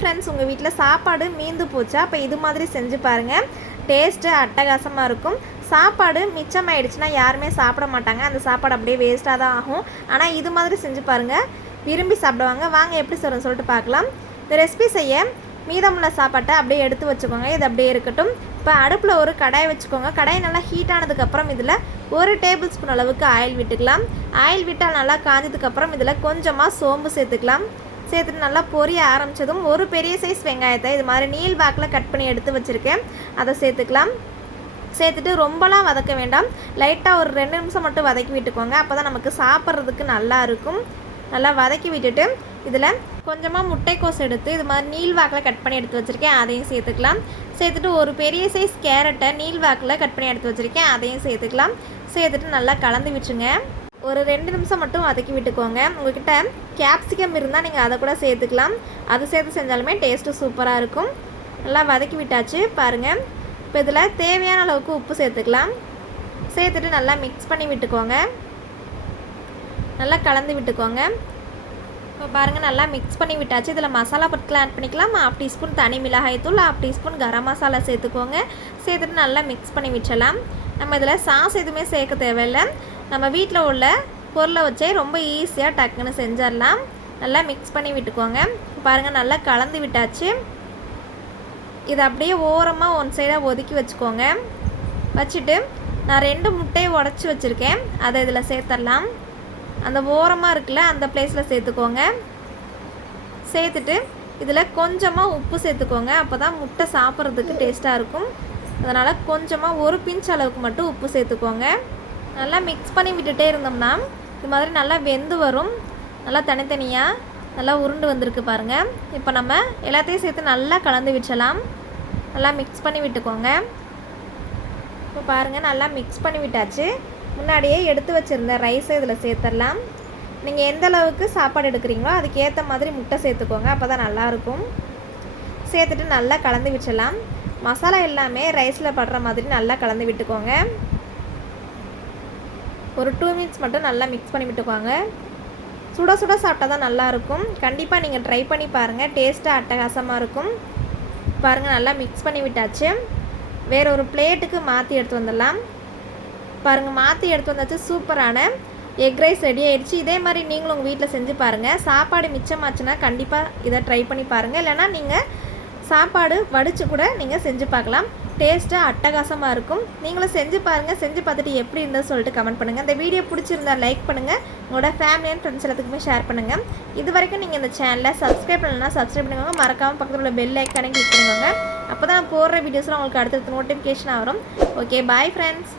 Friends, உங்கள் வீட்டில் சாப்பாடு மீந்து போச்சா? அப்போ இது மாதிரி செஞ்சு பாருங்கள். டேஸ்ட்டு அட்டகாசமாக இருக்கும். சாப்பாடு மிச்சமாயிடுச்சுன்னா யாருமே சாப்பிட மாட்டாங்க. அந்த சாப்பாடு அப்படியே வேஸ்ட்டாக தான் ஆகும். ஆனால் இது மாதிரி செஞ்சு பாருங்கள், விரும்பி சாப்பிடுவாங்க. வாங்க எப்படி சொல்லிட்டு பார்க்கலாம். இந்த ரெசிபி செய்ய மீதமுள்ள சாப்பாட்டை அப்படியே எடுத்து வச்சுக்கோங்க. இது அப்படியே இருக்கட்டும். இப்போ அடுப்பில் ஒரு கடாய் வச்சுக்கோங்க. கடாய் நல்லா ஹீட் ஆனதுக்கப்புறம் இதில் 1 டேபிள் ஸ்பூன் அளவுக்கு ஆயில் விட்டுக்கலாம். ஆயில் விட்டால் நல்லா காஞ்சதுக்கப்புறம் இதில் கொஞ்சமாக சோம்பு சேர்த்துக்கலாம். சேர்த்துட்டு நல்லா பொரிய ஆரம்பித்ததும் ஒரு பெரிய சைஸ் வெங்காயத்தை இது மாதிரி நீள் வாக்கில் கட் பண்ணி எடுத்து வச்சுருக்கேன், அதை சேர்த்துக்கலாம். சேர்த்துட்டு ரொம்பலாம் வதக்க வேண்டாம், லைட்டாக ஒரு 2 நிமிஷம் மட்டும் வதக்கி விட்டுக்கோங்க. அப்போ தான் நமக்கு சாப்பிட்றதுக்கு நல்லா இருக்கும். நல்லா வதக்கி விட்டுட்டு இதில் கொஞ்சமாக முட்டைக்கோஸ் எடுத்து இது மாதிரி நீள் வாக்கில் கட் பண்ணி எடுத்து வச்சுருக்கேன், அதையும் சேர்த்துக்கலாம். சேர்த்துட்டு ஒரு பெரிய சைஸ் கேரட்டை நீள் வாக்கில் கட் பண்ணி எடுத்து வச்சுருக்கேன், அதையும் சேர்த்துக்கலாம். சேர்த்துட்டு நல்லா கலந்து விட்டுருங்க. ஒரு 2 நிமிஷம் மட்டும் வதக்கி விட்டுக்கோங்க. உங்கள்கிட்ட கேப்சிகம் இருந்தால் நீங்கள் அதை கூட சேர்த்துக்கலாம். அது சேர்த்து செஞ்சாலுமே டேஸ்ட்டு சூப்பராக இருக்கும். நல்லா வதக்கி விட்டாச்சு பாருங்கள். இப்போ இதில் தேவையான அளவுக்கு உப்பு சேர்த்துக்கலாம். சேர்த்துட்டு நல்லா மிக்ஸ் பண்ணி விட்டுக்கோங்க. நல்லா கலந்து விட்டுக்கோங்க. இப்போ பாருங்கள், நல்லா மிக்ஸ் பண்ணி விட்டாச்சு. இதில் மசாலா பொருட்களை ஆட் பண்ணிக்கலாம். 1/2 டீஸ்பூன் தனி மிளகாய்த்தூள், 1/2 டீஸ்பூன் கரம் மசாலா சேர்த்துக்கோங்க. சேர்த்துட்டு நல்லா மிக்ஸ் பண்ணி விட்டுலாம். நம்ம இதில் சாஸ் எதுவுமே சேர்க்க தேவையில்லை. நம்ம வீட்டில் உள்ள பொருளை வச்சே ரொம்ப ஈஸியாக டக்குன்னு செஞ்சிடலாம். நல்லா மிக்ஸ் பண்ணி விட்டுக்கோங்க. பாருங்கள், நல்லா கலந்து விட்டாச்சு. இதை அப்படியே ஓரமாக ஒன் சைடாக ஒதுக்கி வச்சுக்கோங்க. வச்சுட்டு நான் 2 முட்டையை உடச்சி வச்சுருக்கேன், அதை இதில் சேர்த்துடலாம். அந்த ஓரமாக இருக்குல்ல, அந்த பிளேஸில் சேர்த்துக்கோங்க. சேர்த்துட்டு இதில் கொஞ்சமாக உப்பு சேர்த்துக்கோங்க. அப்போ தான் முட்டை சாப்பிட்றதுக்கு டேஸ்ட்டாக இருக்கும். அதனால் கொஞ்சமாக ஒரு பிஞ்ச் அளவுக்கு மட்டும் உப்பு சேர்த்துக்கோங்க. நல்லா மிக்ஸ் பண்ணி விட்டுட்டே இருந்தோம்னா இது மாதிரி நல்லா வெந்து வரும். நல்லா தனித்தனியாக நல்லா உருண்டு வந்திருக்கு பாருங்கள். இப்போ நம்ம எல்லாத்தையும் சேர்த்து நல்லா கலந்து விட்டுலாம். நல்லா மிக்ஸ் பண்ணி விட்டுக்கோங்க. இப்போ பாருங்கள், நல்லா மிக்ஸ் பண்ணி விட்டாச்சு. முன்னாடியே எடுத்து வச்சுருந்த ரைஸை இதில் சேர்த்துடலாம். நீங்கள் எந்த அளவுக்கு சாப்பாடு எடுக்கிறீங்களோ அதுக்கேற்ற மாதிரி முட்டை சேர்த்துக்கோங்க, அப்போ தான் நல்லாயிருக்கும். சேர்த்துட்டு நல்லா கலந்து விட்டுலாம். மசாலா எல்லாமே ரைஸில் படுற மாதிரி நல்லா கலந்து விட்டுக்கோங்க. ஒரு 2 மினிட்ஸ் மட்டும் நல்லா மிக்ஸ் பண்ணி விட்டுக்கோங்க. சுட சுட சாப்பிட்டா தான் நல்லாயிருக்கும். கண்டிப்பாக நீங்கள் ட்ரை பண்ணி பாருங்கள், டேஸ்ட்டாக அட்டகாசமாக இருக்கும். பாருங்கள், நல்லா மிக்ஸ் பண்ணி விட்டாச்சு. வேறு ஒரு பிளேட்டுக்கு மாற்றி எடுத்து வந்துடலாம். பாருங்கள், மாற்றி எடுத்து வந்தாச்சு. சூப்பரான எக் ரைஸ் ரெடி ஆயிடுச்சு. இதே மாதிரி நீங்களும் உங்கள் வீட்டில் செஞ்சு பாருங்கள். சாப்பாடு மிச்சமாச்சுன்னா கண்டிப்பாக இதை ட்ரை பண்ணி பாருங்கள். இல்லைனா நீங்கள் சாப்பாடு வடித்து கூட நீங்கள் செஞ்சு பார்க்கலாம். டேஸ்ட்டாக அட்டகாசமாக இருக்கும். நீங்களும் செஞ்சு பாருங்கள். செஞ்சு பார்த்துட்டு எப்படி இருந்தால் சொல்லிட்டு கமெண்ட் பண்ணுங்கள். இந்த வீடியோ பிடிச்சிருந்தா லைக் பண்ணுங்கள். உங்களோட ஃபேமிலி அண்ட் ஃப்ரெண்ட்ஸ் எல்லாத்துக்குமே ஷேர் பண்ணுங்கள். இது வரைக்கும் நீங்கள் இந்த சேனலை சப்ஸ்கிரைப் பண்ணலன்னா சப்ஸ்கிரைப் பண்ணிக்கோங்க. மறக்காமல் பக்கத்தில் உள்ள பெல் ஐக்கானே கிளிக் பண்ணிக்கோங்க. அப்போ தான் நான் போடுற வீடியோஸ்லாம் உங்களுக்கு அடுத்தடுத்து நோட்டிஃபிகேஷன் வரும். Okay, bye friends.